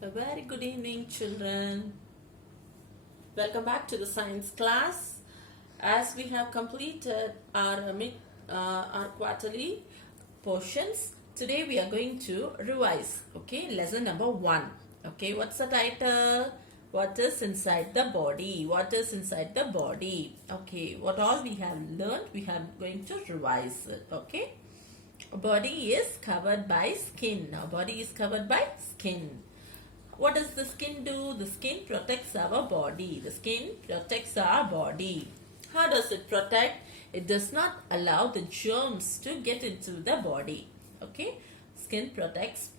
A very good evening, children. Welcome back to the science class. As we have completed our quarterly portions, today we are going to revise. Okay, lesson number 1. Okay, what's the title? What is inside the body? What is inside the body? Okay, what all we have learned, we are going to revise it. Okay, a body is covered by skin. Our body is covered by skin. What does the skin do? The skin protects our body. The skin protects our body. How does it protect? It does not allow the germs to get into the body. Okay? Skin protects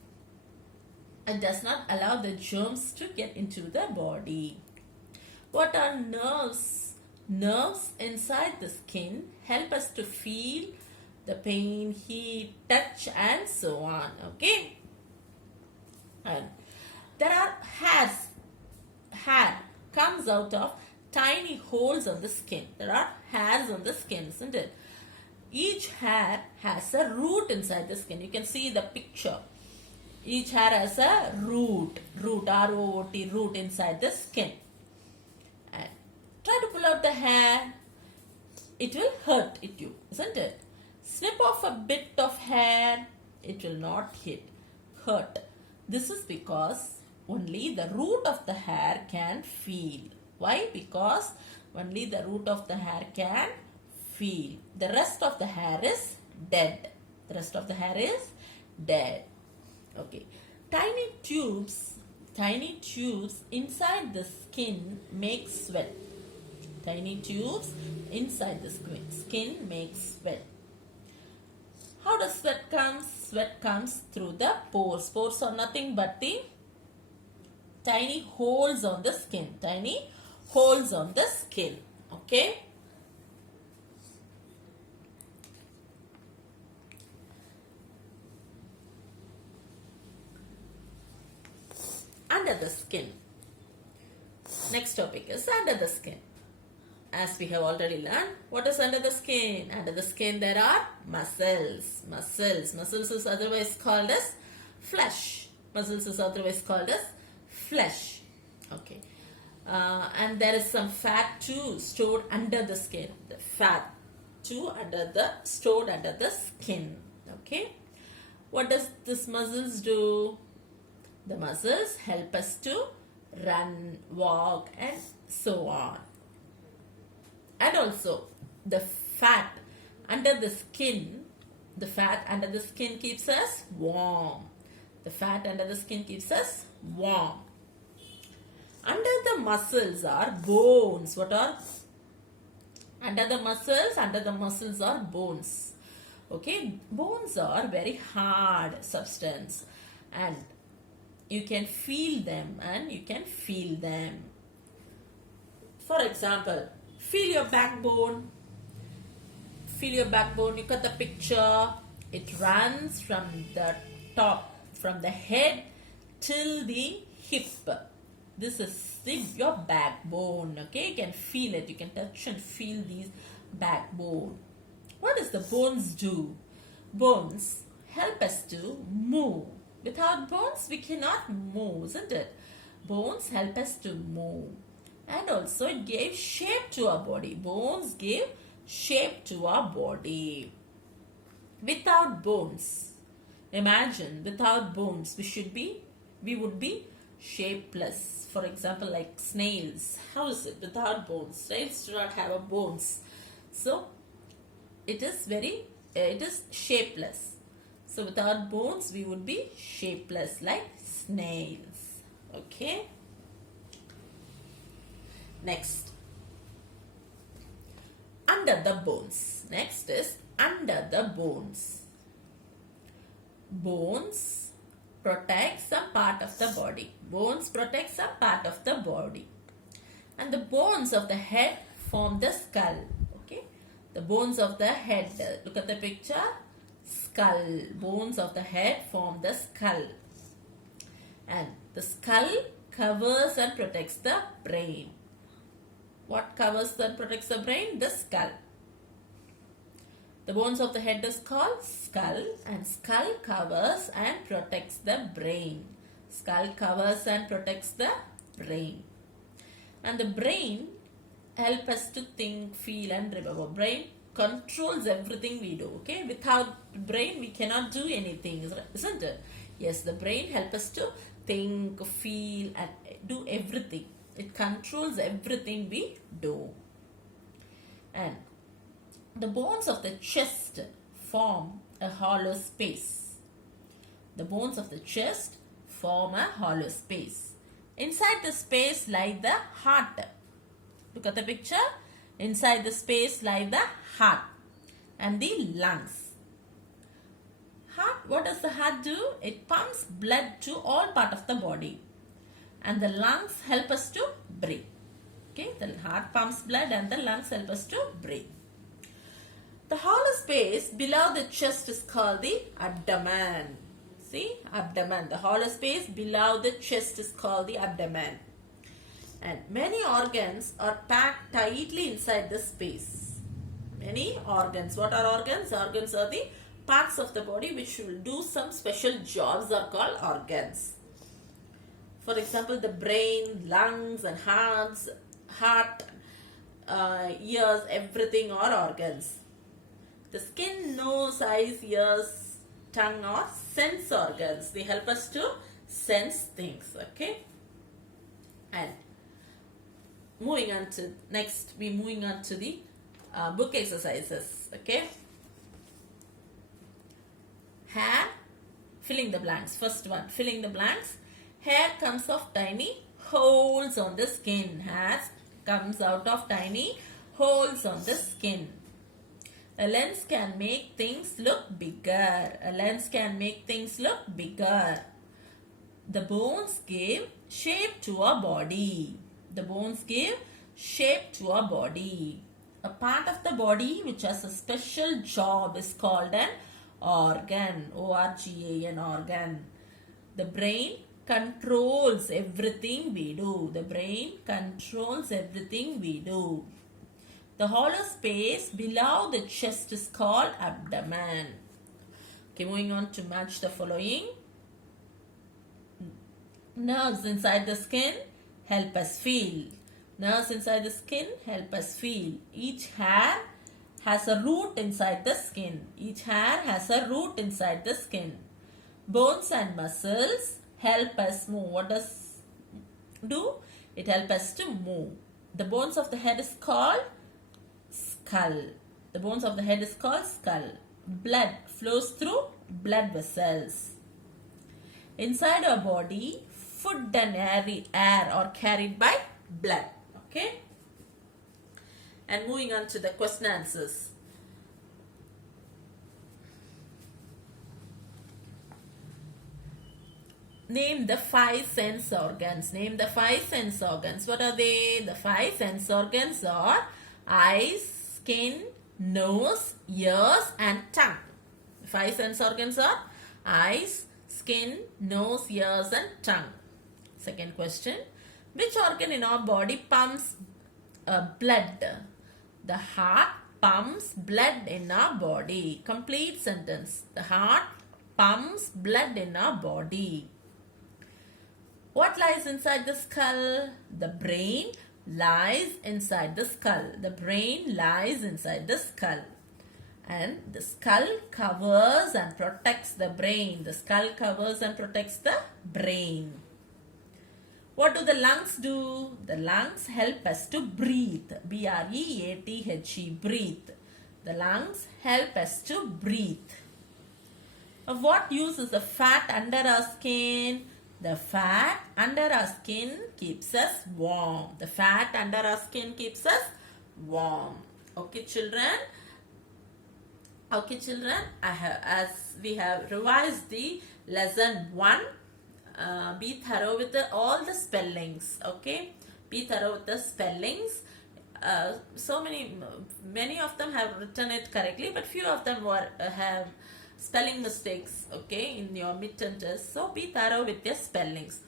and does not allow the germs to get into the body. What are nerves? Nerves inside the skin help us to feel the pain, heat, touch and so on. Okay? And there are hairs. Hair comes out of tiny holes on the skin. There are hairs on the skin, isn't it? Each hair has a root inside the skin. You can see the picture. Each hair has a root, R-O-O-T, root inside the skin. And try to pull out the hair. It will hurt you, isn't it? Snip off a bit of hair. It will not hurt. This is because only the root of the hair can feel. Why? Because only the root of the hair can feel. The rest of the hair is dead. The rest of the hair is dead. Okay. Tiny tubes inside the skin make sweat. Tiny tubes inside the skin make sweat. How does sweat come? Sweat comes through the pores. Pores are nothing but the tiny holes on the skin. Tiny holes on the skin. Okay. Under the skin. Next topic is under the skin. As we have already learned, what is under the skin? Under the skin there are muscles. Muscles is otherwise called as flesh. Muscles is otherwise called as flesh. Okay. And there is some fat too stored under the skin. The fat too stored under the skin. Okay. What does this muscles do? The muscles help us to run, walk and so on. And also the fat under the skin keeps us warm. The fat under the skin keeps us warm. Under the muscles are bones. What are under the muscles? Under the muscles are bones. Okay, bones are very hard substance and you can feel them For example, feel your backbone. Look at the picture. It runs from the top, from the head till the hip. This is your backbone. Okay, you can feel it. You can touch and feel these backbone. What does the bones do? Bones help us to move. Without bones, we cannot move, isn't it? Bones help us to move. And also it gave shape to our body. Bones gave shape to our body. Without bones, imagine without bones, we would be shapeless. For example, like snails. How is it without bones? Snails do not have a bones. So it is shapeless. So without bones, we would be shapeless like snails. Okay. Next, under the bones. Next is under the bones. Bones protect some part of the body. Bones protect some part of the body. And the bones of the head form the skull. Okay. The bones of the head. Look at the picture. Skull. Bones of the head form the skull. And the skull covers and protects the brain. What covers and protects the brain? The skull. The bones of the head is called skull and skull covers and protects the brain. Skull covers and protects the brain. And the brain helps us to think, feel and remember. Brain controls everything we do. Okay, without brain we cannot do anything, isn't it? Yes, the brain helps us to think, feel and do everything. It controls everything we do. And the bones of the chest form a hollow space. The bones of the chest form a hollow space. Inside the space lies the heart. Look at the picture. Inside the space lies the heart and the lungs. Heart, what does the heart do? It pumps blood to all part of the body. And the lungs help us to breathe. Okay, the heart pumps blood and the lungs help us to breathe. The hollow space below the chest is called the abdomen. See, abdomen. The hollow space below the chest is called the abdomen. And many organs are packed tightly inside the space. Many organs. What are organs? Organs are the parts of the body which will do some special jobs are called organs. For example, the brain, lungs and heart, ears, everything are organs. The skin, nose, eyes, ears, tongue are sense organs. They help us to sense things. Okay. And moving on to next, we're moving on to the book exercises. Okay. Hair, filling the blanks. First one, filling the blanks. Hair comes of tiny holes on the skin. Hair comes out of tiny holes on the skin. A lens can make things look bigger. A lens can make things look bigger. The bones give shape to our body. The bones give shape to our body. A part of the body which has a special job is called an organ. O-R-G-A-N, organ. The brain controls everything we do. The brain controls everything we do. The hollow space below the chest is called abdomen. Okay, moving on to match the following. Nerves inside the skin help us feel. Nerves inside the skin help us feel. Each hair has a root inside the skin. Each hair has a root inside the skin. Bones and muscles help us move. What does do? It helps us to move. The bones of the head is called skull. The bones of the head is called skull. Blood flows through blood vessels. Inside our body, food and air are carried by blood. Okay. And moving on to the question answers. Name the 5 sense organs. Name the 5 sense organs. What are they? The 5 sense organs are eyes, skin, nose, ears and tongue. The 5 sense organs are eyes, skin, nose, ears and tongue. Second question. Which organ in our body pumps blood? The heart pumps blood in our body. Complete sentence. The heart pumps blood in our body. What lies inside the skull? The brain lies inside the skull. The brain lies inside the skull. And the skull covers and protects the brain. The skull covers and protects the brain. What do the lungs do? The lungs help us to breathe. B-R-E-A-T-H-E, breathe. The lungs help us to breathe. Of what use is the fat under our skin? The fat under our skin keeps us warm. The fat under our skin keeps us warm. Okay, children. Okay, children. As we have revised the lesson 1, be thorough with all the spellings. Okay, be thorough with the spellings. Many of them have written it correctly, but few of them have spelling mistakes, okay, in your midterm test. So be thorough with your spellings.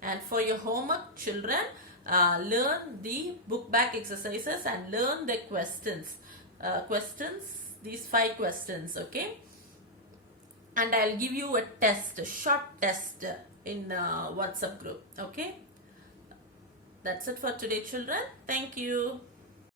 And for your homework, children, learn the book back exercises and learn the questions. These 5 questions, okay. and I'll give you a test, a short test in WhatsApp group. Okay, that's it for today, children. Thank you.